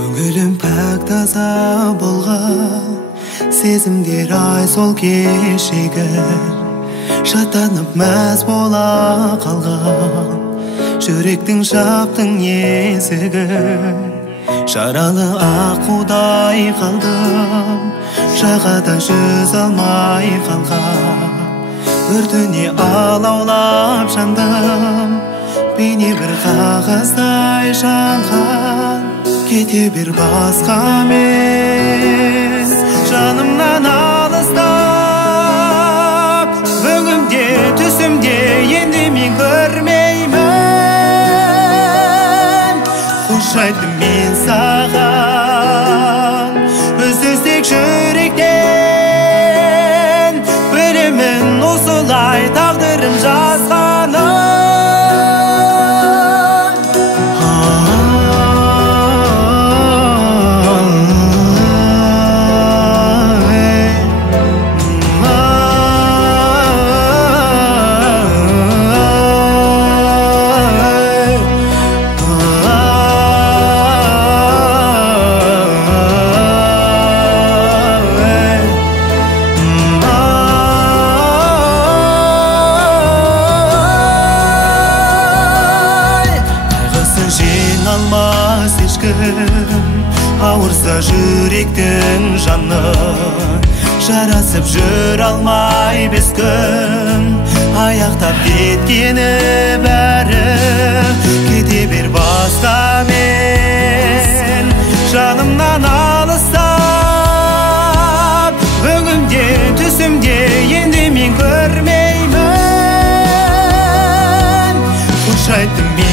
Көңілім пәк таза болған, сезімдер ай сол кешегі, шаттанып мәз бола қалған, жүректің жаптың есігі. Жаралы аққудай қалдым, жағада жүз алмай қалған, өртіне алаулап жандым, бейне бір қағаздай жанған. Кете бер басқа мен, жанымнан алыстап, өңімде түсімде енді мен көрмеймін. Қош айттым мен саған, өз-өздік жүректен, білемін осылай тағдырым жазғанын. Алмас ешкім, ауырса жүректің жаны, жарасып жүр алмай бес күн, аяқтап кеткені бәрі. Кете бер басқа мен, жанымнан алыстап, өңімде түсімде енді мен көрмеймін. Қош айттым мен